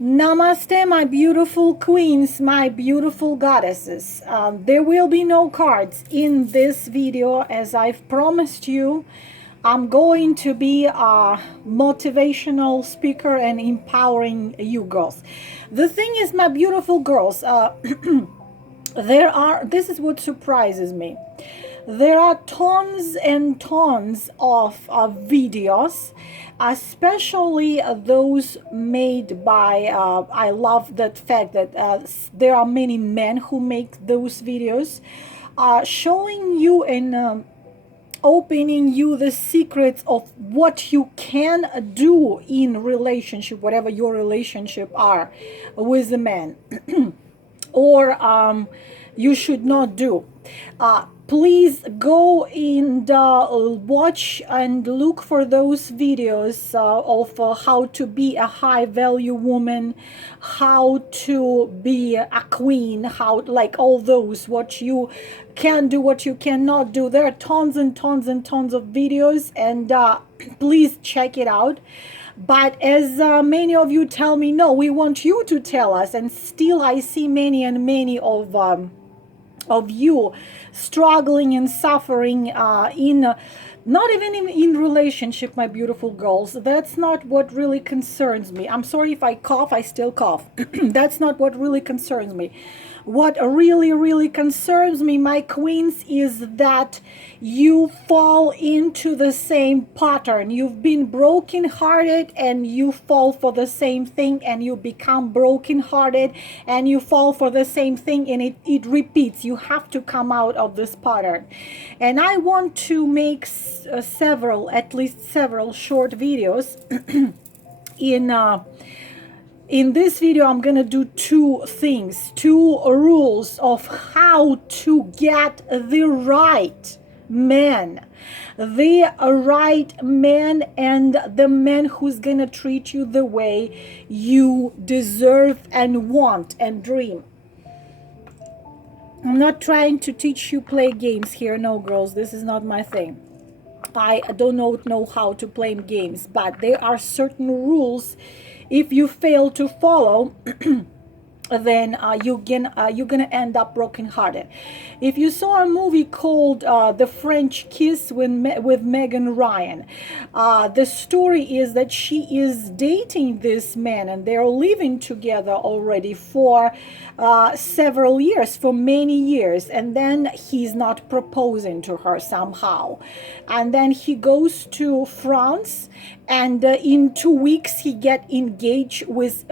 Namaste, my beautiful queens, my beautiful goddesses. There will be no cards in this video, as I've promised you. I'm going to be a motivational speaker and empowering you girls. The thing is, my beautiful girls, this is what surprises me. There are tons and tons of videos, especially those made by, I love that fact that there are many men who make those videos, showing you and opening you the secrets of what you can do in relationship, whatever your relationship are with a man. Or you should not do. Please go and watch and look for those videos of how to be a high value woman, how to be a queen, how, like, all those, what you can do, what you cannot do. There are tons and tons and tons of videos, and please check it out. But as many of you tell me, no, we want you to tell us, and still I see many and many of you struggling and suffering in not even in relationship, my beautiful girls. That's not what really concerns me. I'm sorry if I cough, I still cough. That's not what really concerns me. What really concerns me, my queens, is that you fall into the same pattern. You've been broken-hearted and you fall for the same thing, and you become broken-hearted and you fall for the same thing, and it repeats. You have to come out of this pattern. And I want to make at least several short videos in this video. I'm gonna do two things, two rules of how to get the right man, and the man who's gonna treat you the way you deserve and want and dream. I'm not trying to teach you play games here, no girls, this is not my thing. I don't know how to play games, but there are certain rules. If you fail to follow, then you're gonna end up brokenhearted. If you saw a movie called The French Kiss with Megan Ryan, the story is that she is dating this man, and they're living together already for several years, for many years, and then he's not proposing to her somehow. And then he goes to France, and in 2 weeks he get engaged with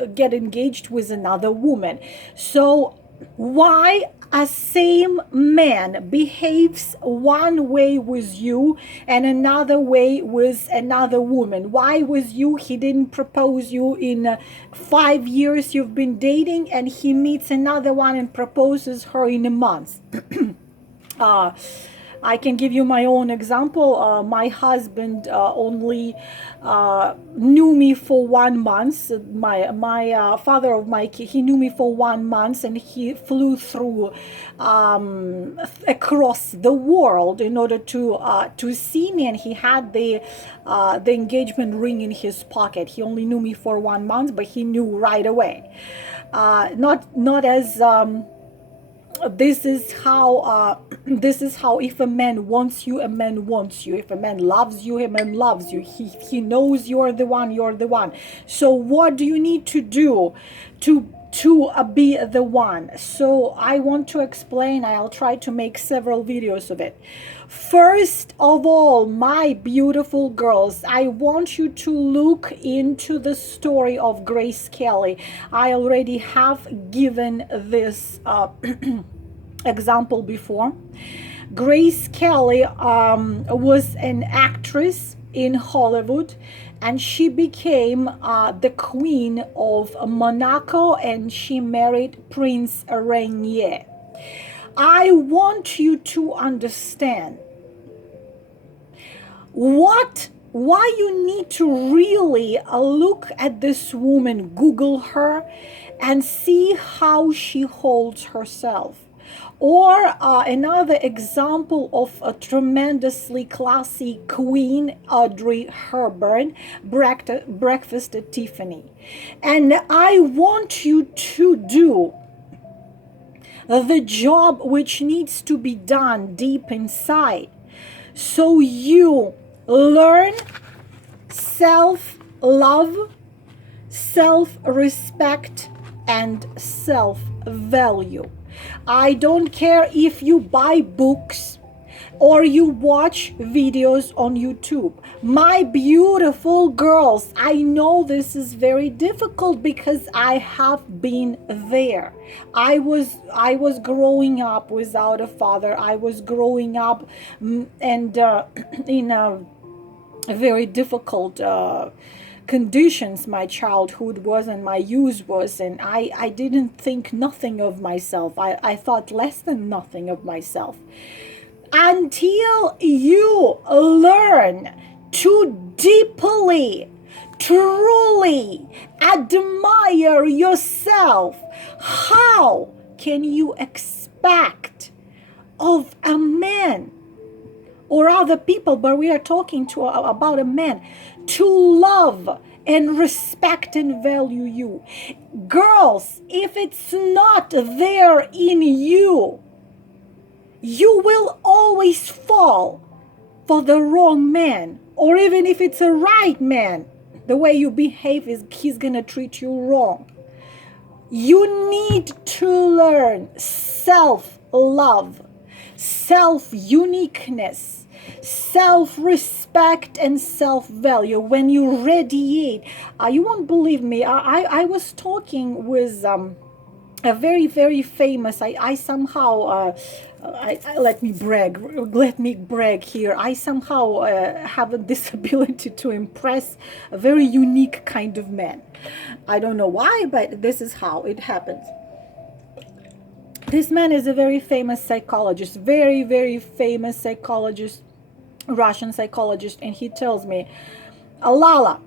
another woman. So why a same man behaves one way with you and another way with another woman? Why with you he didn't propose you in 5 years you've been dating, and he meets another one and proposes her in a month? I can give you my own example. My husband only knew me for 1 month. My father of my kid, he knew me for 1 month, and he flew through across the world in order to see me, and he had the engagement ring in his pocket. He only knew me for 1 month, but he knew right away. Not as this is how if a man wants you, a man wants you. If a man loves you, a man loves you. He knows you're the one. So what do you need to do to be the one? So I want to explain. I'll try to make several videos of it. First of all, my beautiful girls, I want you to look into the story of Grace Kelly. I already have given this example before. Grace Kelly was an actress in Hollywood, and she became the queen of Monaco, and she married Prince Rainier. I want you to understand why you need to really look at this woman, Google her, and see how she holds herself. Or another example of a tremendously classy queen, Audrey Hepburn, Breakfast at Tiffany. And I want you to do the job which needs to be done deep inside, so you learn self-love, self-respect, and self-value. I don't care if you buy books or you watch videos on YouTube. My beautiful girls, I know this is very difficult because I have been there. I was growing up without a father. I was growing up and in a very difficult conditions. My childhood was and my youth was, and I didn't think nothing of myself. I thought less than nothing of myself. Until you learn to deeply, truly admire yourself, how can you expect of a man or other people, but we are talking about a man, to love and respect and value you? Girls, if it's not there in you, you will always fall for the wrong man. Or even if it's a right man, the way you behave he's gonna treat you wrong. You need to learn self-love, self-uniqueness, self-respect, and self-value. When you radiate, you won't believe me, I was talking with a very, very famous, I somehow let me brag here. I somehow have this ability to impress a very unique kind of man. I don't know why, but this is how it happens. This man is a very famous psychologist, very, very famous psychologist, Russian psychologist, and he tells me, Alla,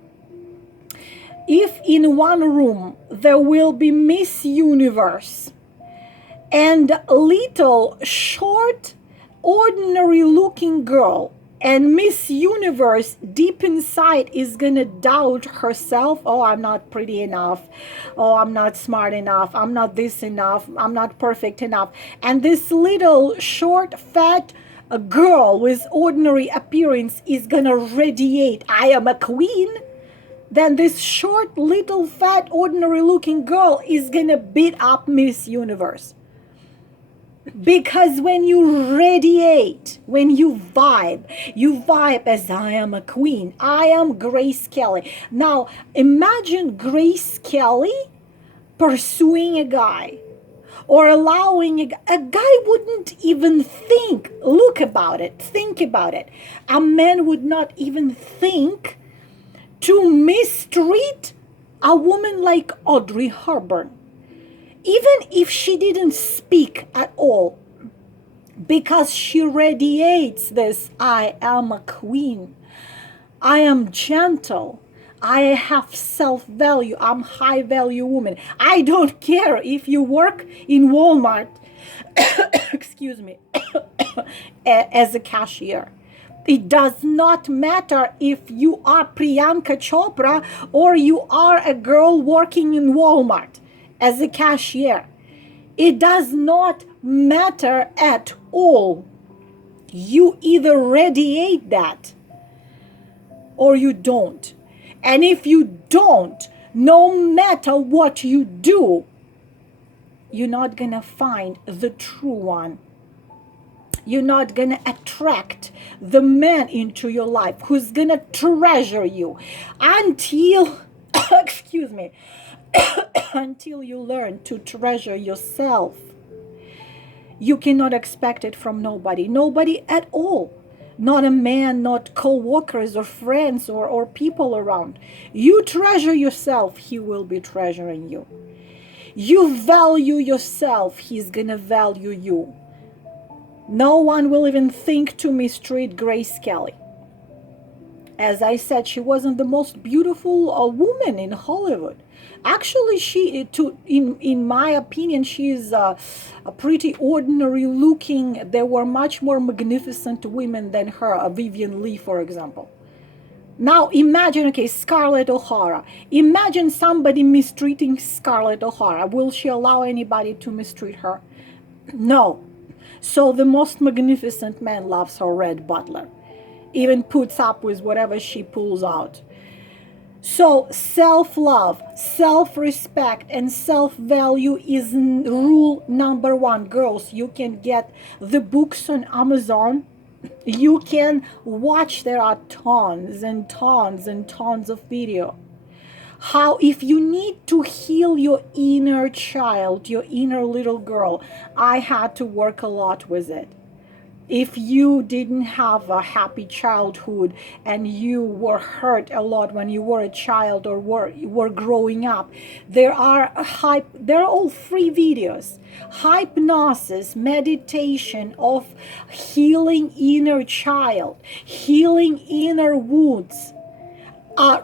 if in one room there will be Miss Universe and little short ordinary looking girl, and Miss Universe deep inside is gonna doubt herself, oh, I'm not pretty enough, oh, I'm not smart enough, I'm not this enough, I'm not perfect enough, and this little short fat girl with ordinary appearance is gonna radiate, I am a queen, then this short little fat ordinary looking girl is gonna beat up Miss Universe. Because when you radiate, when you vibe as I am a queen, I am Grace Kelly. Now imagine Grace Kelly pursuing a guy, or allowing a guy wouldn't even think, think about it. A man would not even think to mistreat a woman like Audrey Hepburn, even if she didn't speak at all, because she radiates this, I am a queen, I am gentle, I have self-value, I'm high-value woman. I don't care if you work in Walmart, excuse me, as a cashier. It does not matter if you are Priyanka Chopra or you are a girl working in Walmart as a cashier. It does not matter at all. You either radiate that or you don't. And if you don't, no matter what you do, you're not gonna find the true one. You're not gonna attract the man into your life who's gonna treasure you until, excuse me, until you learn to treasure yourself. You cannot expect it from nobody at all. Not a man, not co-workers or friends or people around. You treasure yourself, he will be treasuring you. You value yourself, he's gonna value you. No one will even think to mistreat Grace Kelly. As I said, she wasn't the most beautiful woman in Hollywood. Actually, in my opinion, she is a pretty ordinary looking. There were much more magnificent women than her, Vivian Lee, for example. Now imagine, okay, Scarlett O'Hara. Imagine somebody mistreating Scarlett O'Hara. Will she allow anybody to mistreat her? No. So the most magnificent man loves her, Red Butler. Even puts up with whatever she pulls out. So self-love, self-respect, and self-value is rule number one. Girls, you can get the books on Amazon. You can watch. There are tons and tons and tons of video. How, if you need to heal your inner child, your inner little girl, I had to work a lot with it. If you didn't have a happy childhood and you were hurt a lot when you were a child or were growing up, there are all free videos. Hypnosis, meditation of healing inner child, healing inner wounds.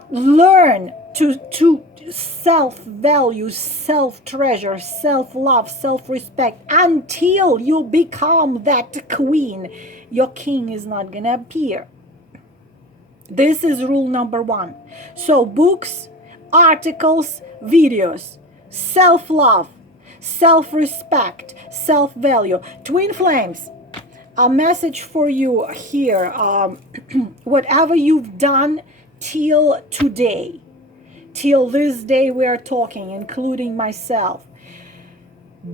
Learn to self-value, self-treasure, self-love, self-respect until you become that queen. Your king is not gonna appear. This is rule number one. So books, articles, videos, self-love, self-respect, self-value. Twin flames, a message for you here. Whatever you've done till today, till this day we are talking, including myself,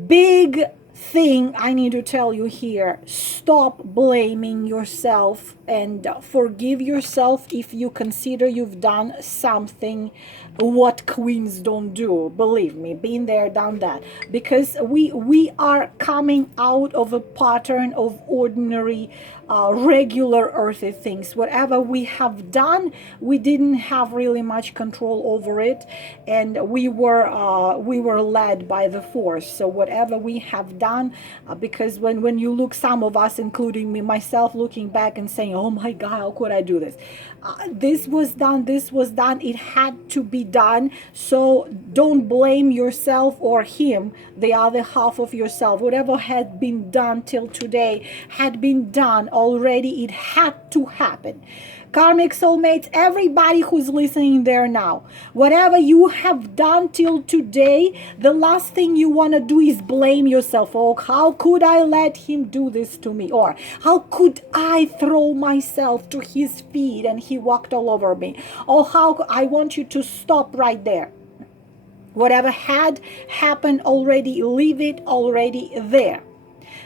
big thing I need to tell you here: stop blaming yourself and forgive yourself if you consider you've done something what queens don't do. Believe me, been there, done that. Because we are coming out of a pattern of ordinary regular earthy things. Whatever we have done, we didn't have really much control over it, and we were led by the force. So whatever we have done, because when you look, some of us, including me, myself, looking back and saying, oh my God, how could I do this? This was done, it had to be done. So don't blame yourself or him, the other half of yourself. Whatever had been done till today had been done already. It had to happen. Karmic soulmates, everybody who's listening there now, whatever you have done till today, the last thing you want to do is blame yourself. Oh, how could I let him do this to me? Or how could I throw myself to his feet and he walked all over me? Oh, how I want you to stop right there. Whatever had happened already, leave it already there.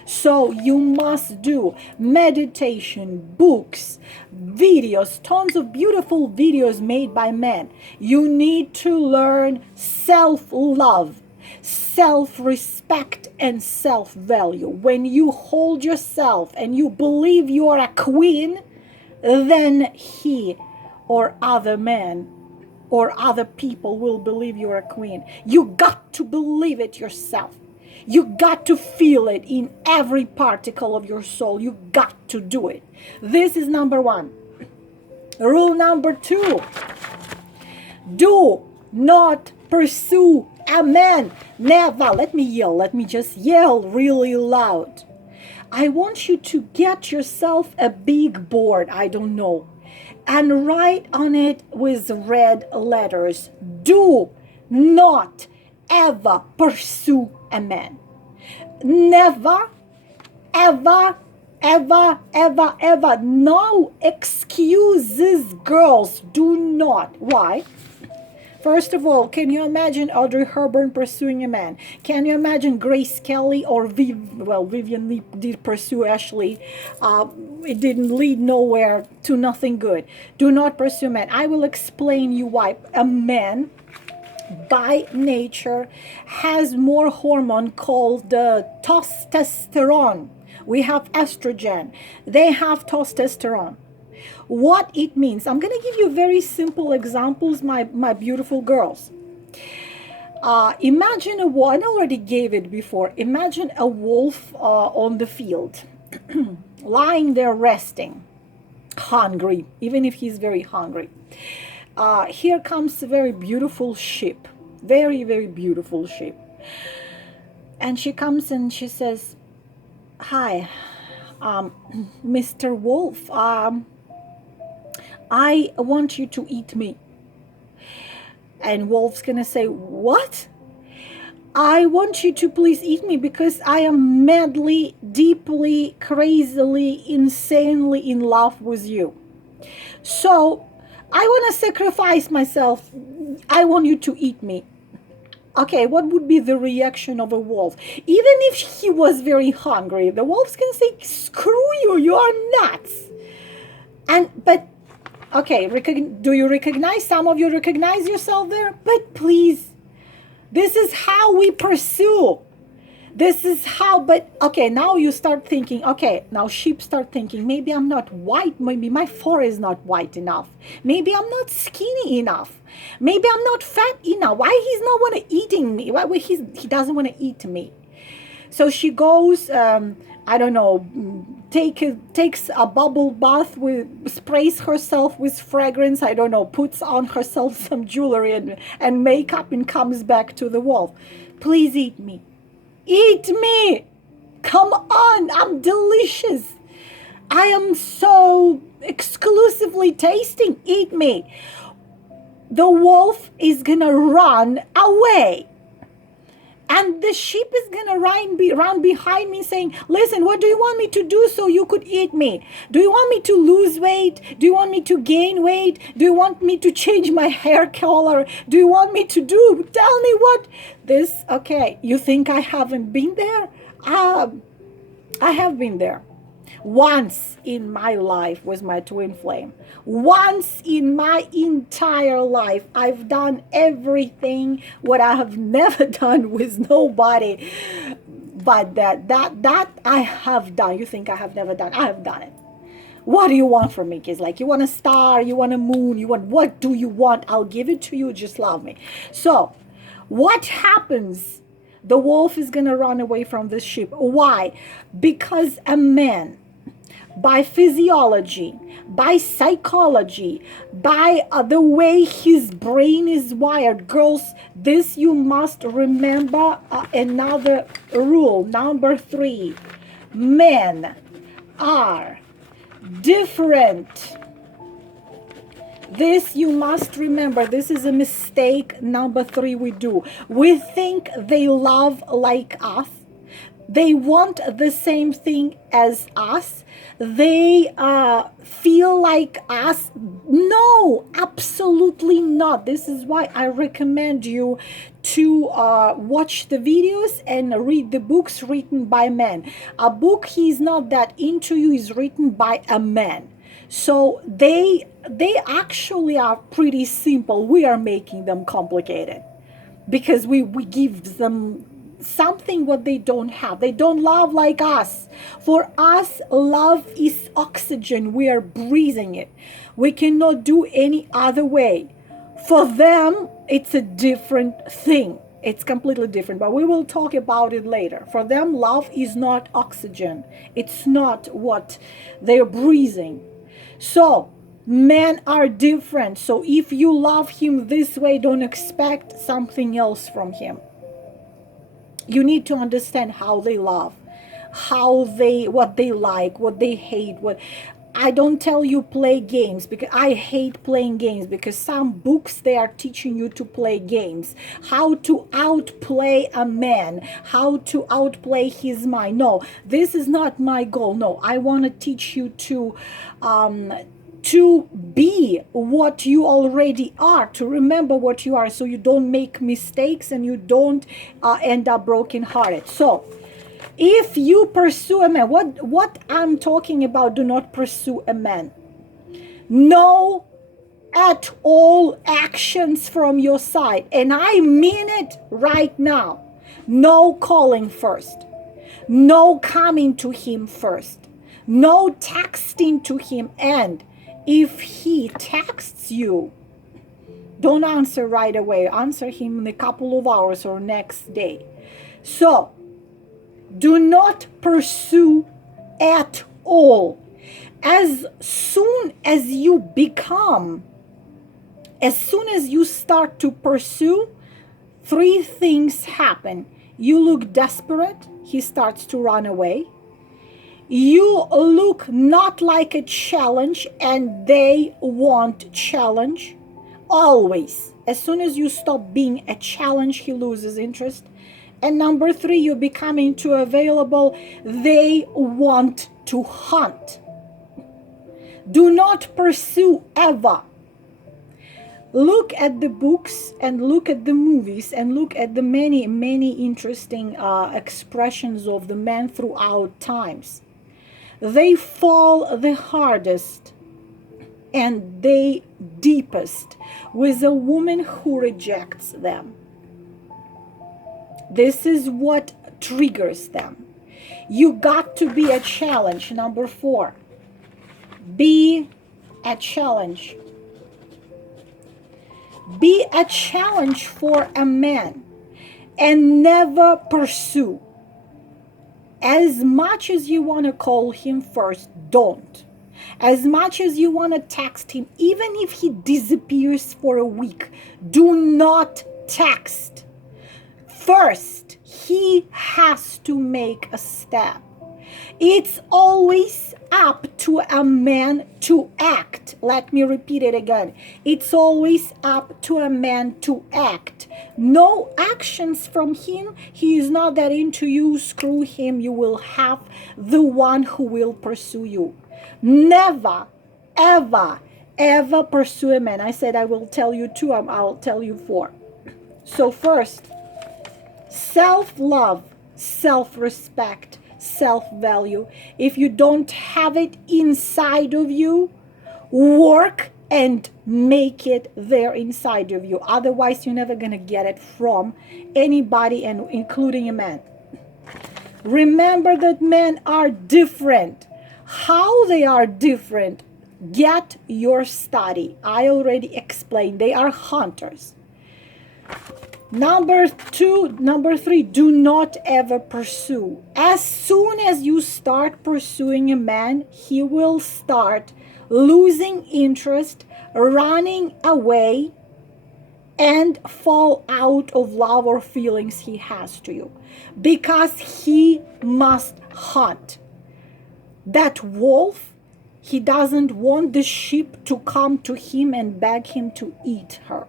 So you must do meditation, books, videos, tons of beautiful videos made by men. You need to learn self-love, self-respect, and self-value. When you hold yourself and you believe you are a queen, then he or other men or other people will believe you're a queen. You got to believe it yourself. You got to feel it in every particle of your soul. You got to do it. This is number one. Rule number two: do not pursue a man. Never. Let me yell. Let me just yell really loud. I want you to get yourself a big board, I don't know, and write on it with red letters: do not ever pursue a man. Never, ever, ever, ever, ever. No excuses, girls. Do not. Why? First of all, can you imagine Audrey Hepburn pursuing a man? Can you imagine Grace Kelly or Vivian Lee did pursue Ashley? It didn't lead nowhere to nothing good. Do not pursue men. I will explain you why. A man, by nature, has more hormone called testosterone. We have estrogen. They have testosterone. What it means, I'm going to give you very simple examples, my beautiful girls. Imagine a wolf. I already gave it before. Imagine a wolf on the field, lying there resting, hungry, even if he's very hungry. Here comes a very beautiful sheep, very, very beautiful sheep. And she comes and she says, hi, Mr. Wolf, I want you to eat me. And Wolf's gonna say, what? I want you to please eat me because I am madly, deeply, crazily, insanely in love with you. So I want to sacrifice myself. I want you to eat me. Okay, what would be the reaction of a wolf? Even if he was very hungry, the wolf's gonna say, screw you, you are nuts. But okay, do you recognize, some of you recognize yourself there? But please, this is how we pursue. This is how, but okay, now you start thinking, okay, now sheep start thinking, maybe I'm not white, maybe my fur is not white enough. Maybe I'm not skinny enough. Maybe I'm not fat enough. Why he's not want to eating me? Why he doesn't want to eat me? So she goes, I don't know, takes a bubble bath, sprays herself with fragrance, I don't know, puts on herself some jewelry and makeup and comes back to the wolf. Please eat me. Eat me. Come on, I'm delicious. I am so exclusively tasting. Eat me. The wolf is gonna run away. And the sheep is going to run behind me saying, listen, what do you want me to do so you could eat me? Do you want me to lose weight? Do you want me to gain weight? Do you want me to change my hair color? Do you want me to do? Tell me what this, okay, you think I haven't been there? I have been there. Once in my life was my twin flame. Once in my entire life, I've done everything what I have never done with nobody. But that I have done. You think I have never done? I have done it. What do you want from me, kids? Like, you want a star, you want a moon, what do you want? I'll give it to you. Just love me. So, what happens? The wolf is going to run away from the sheep. Why? Because a man, by physiology, by psychology, by the way his brain is wired. Girls, this you must remember, another rule, number 3. Men are different. This you must remember. This is a mistake number 3 we do. We think they love like us. They want the same thing as us. They feel like us. No, absolutely not. This is why I recommend you to watch the videos and read the books written by men. A book he's not that into you is written by a man. So they actually are pretty simple. We are making them complicated because we give them something what they don't have. They don't love like us. For us, love is oxygen. We are breathing it. We cannot do any other way. For them, it's a different thing. It's completely different, but we will talk about it later. For them, love is not oxygen. It's not what they're breathing. So, men are different. So if you love him this way, don't expect something else from him. You need to understand how they love, what they like, what they hate. I don't tell you play games, because I hate playing games, because some books, they are teaching you to play games, how to outplay a man, how to outplay his mind. No, this is not my goal. No, I want to teach you to be what you already are, to remember what you are, so you don't make mistakes and you don't end up brokenhearted. So if you pursue a man, what I'm talking about, do not pursue a man. No at all actions from your side, and I mean it right now. No calling first, no coming to him first, no texting to him, and if he texts you, don't answer right away. Answer him in a couple of hours or next day. So, do not pursue at all. As soon as you start to pursue, three things happen. You look desperate, he starts to run away. You look not like a challenge, and they want challenge. Always. As soon as you stop being a challenge, he loses interest. And number three, you becoming too available. They want to hunt. Do not pursue ever. Look at the books and look at the movies and look at the many, many interesting expressions of the men throughout times. They fall the hardest and they deepest with a woman who rejects them. This is what triggers them. You got to be a challenge. Number 4, be a challenge. Be a challenge for a man and never pursue. As much as you want to call him first, don't. As much as you want to text him, even if he disappears for a week, do not text. First, he has to make a step. It's always up to a man to act. Let me repeat it again. It's always up to a man to act. No actions from him. He is not that into you. Screw him. You will have the one who will pursue you. Never, ever, ever pursue a man. I said I will tell you 2. I'll tell you 4. So first, self-love, self-respect, self-value. If you don't have it inside of you, work and make it there inside of you. Otherwise, you're never going to get it from anybody, and including a man. Remember that men are different. How they are different, get your study. I already explained. They are hunters. Number 3, do not ever pursue. As soon as you start pursuing a man, he will start losing interest, running away, and fall out of love or feelings he has to you. Because he must hunt. That wolf, he doesn't want the sheep to come to him and beg him to eat her.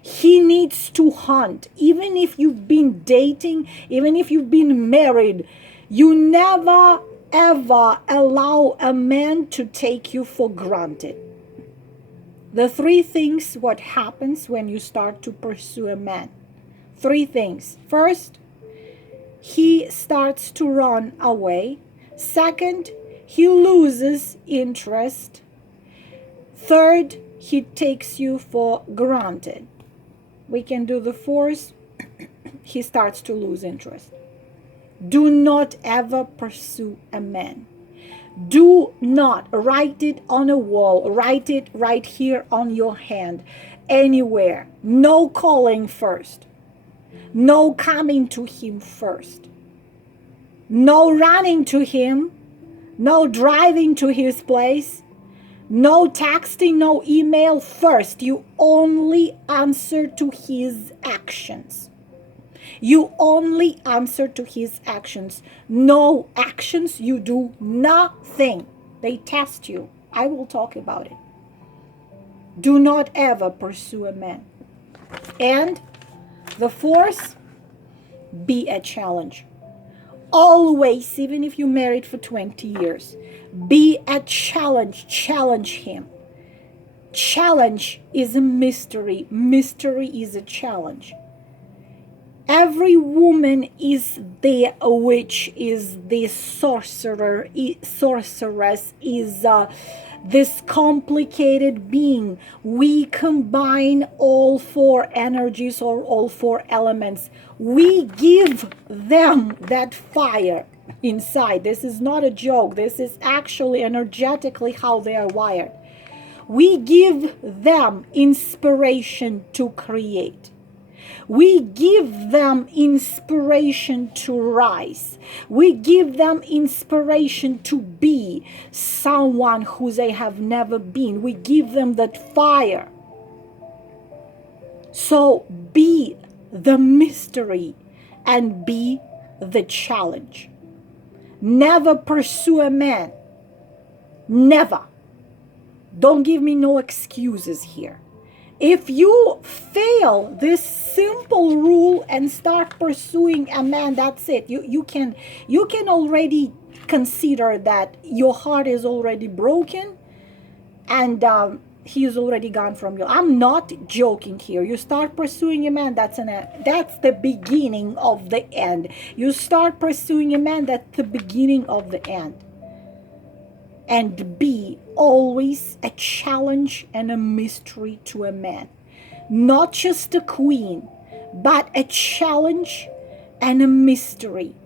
He needs to hunt. Even if you've been dating, even if you've been married, you never ever allow a man to take you for granted. The 3 things what happens when you start to pursue a man. 3 things. First, he starts to run away. Second, he loses interest. Third, he takes you for granted. We can do the 4th. He starts to lose interest. Do not ever pursue a man. Do not write it on a wall. Write it right here on your hand. Anywhere. No calling first. No coming to him first. No running to him. No driving to his place. No texting, no email. First, you only answer to his actions. You only answer to his actions. No actions, you do nothing. They test you. I will talk about it. Do not ever pursue a man. And the 4th, be a challenge. Always, even if you're married for 20 years, be a challenge. Challenge him. Challenge is a mystery. Mystery is a challenge. Every woman is the witch, is the sorcerer, sorceress, is this complicated being. We combine all 4 energies or all 4 elements. We give them that fire inside. This is not a joke. This is actually energetically how they are wired. We give them inspiration to create. We give them inspiration to rise. We give them inspiration to be someone who they have never been. We give them that fire. So be the mystery and be the challenge. Never pursue a man. Never. Don't give me no excuses here. If you fail this simple rule and start pursuing a man, that's it. You can already consider that your heart is already broken and he is already gone from you. I'm not joking here. You start pursuing a man, that's the beginning of the end. You start pursuing a man, that's the beginning of the end. And be always a challenge and a mystery to a man. Not just a queen, but a challenge and a mystery.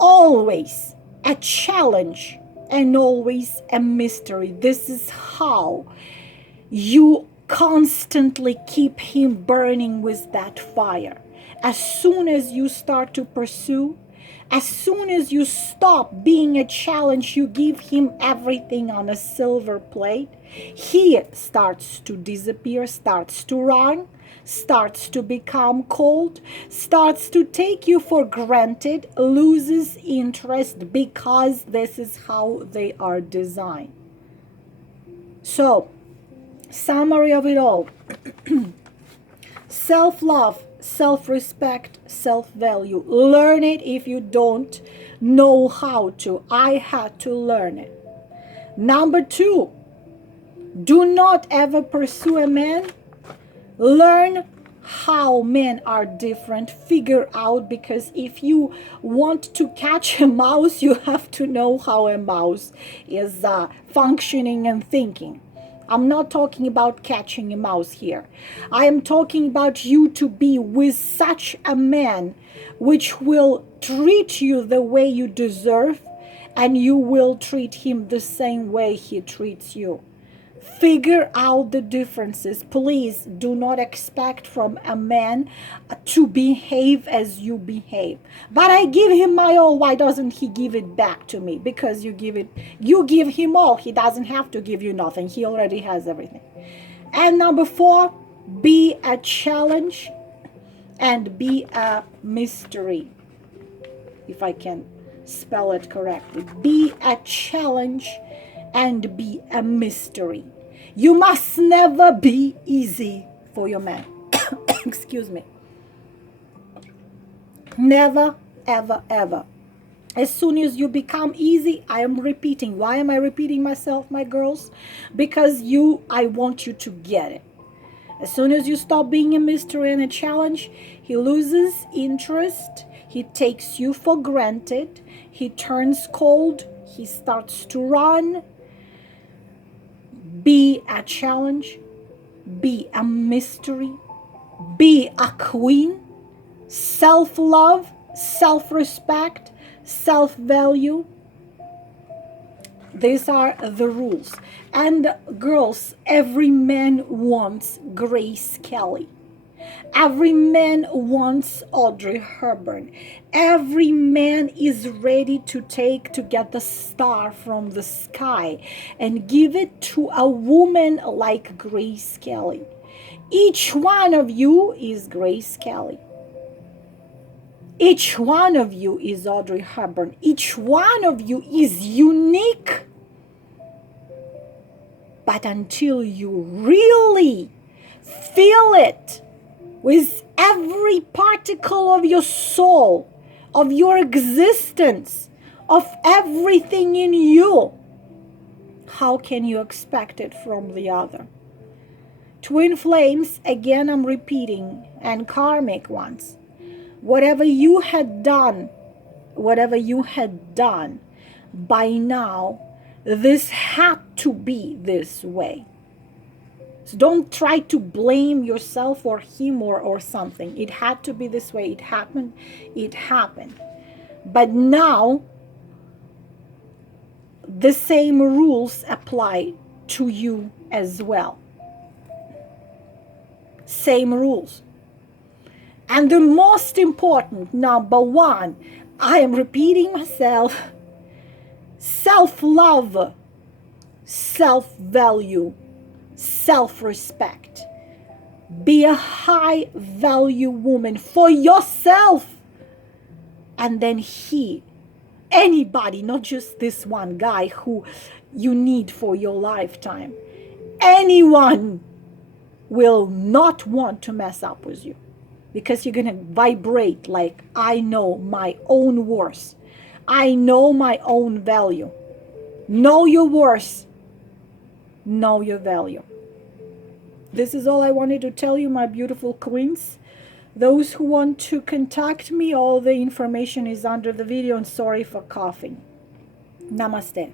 Always a challenge and always a mystery. This is how you constantly keep him burning with that fire. As soon as you start to pursue, as soon as you stop being a challenge, you give him everything on a silver plate, he starts to disappear, starts to run, starts to become cold, starts to take you for granted, loses interest, because this is how they are designed. So, summary of it all. Self-love, self-respect, self-value. Learn it if you don't know how to. I had to learn it. Number 2, do not ever pursue a man. Learn how men are different. Figure out, because if you want to catch a mouse, you have to know how a mouse is functioning and thinking. I'm not talking about catching a mouse here. I am talking about you to be with such a man which will treat you the way you deserve, and you will treat him the same way he treats you. Figure out the differences. Please do not expect from a man to behave as you behave. But I give him my all. Why doesn't he give it back to me? Because you give him all. He doesn't have to give you nothing. He already has everything. And number 4, be a challenge and be a mystery. If I can spell it correctly. Be a challenge and be a mystery. You must never be easy for your man. Excuse me. Never, ever, ever. As soon as you become easy, I am repeating. Why am I repeating myself, my girls? Because I want you to get it. As soon as you stop being a mystery and a challenge, he loses interest. He takes you for granted. He turns cold. He starts to run. Be a challenge, be a mystery, be a queen. Self-love, self-respect, self-value. These are the rules. And girls, every man wants Grace Kelly. Every man wants Audrey Hepburn. Every man is ready to get the star from the sky and give it to a woman like Grace Kelly. Each one of you is Grace Kelly. Each one of you is Audrey Hepburn. Each one of you is unique. But until you really feel it with every particle of your soul, of your existence, of everything in you, how can you expect it from the other? Twin flames, again I'm repeating, and karmic ones. Whatever you had done, by now, this had to be this way. So don't try to blame yourself or him or something. It had to be this way. It happened. But now, the same rules apply to you as well. Same rules. And the most important, number one, I am repeating myself, self-love, self-value, self-respect. Be a high-value woman for yourself. And then anybody, not just this one guy who you need for your lifetime, anyone will not want to mess up with you, because you're going to vibrate like, I know my own worth. I know my own value. Know your worth. Know your value. This is all I wanted to tell you, my beautiful queens. Those who want to contact me, all the information is under the video, and sorry for coughing. Namaste.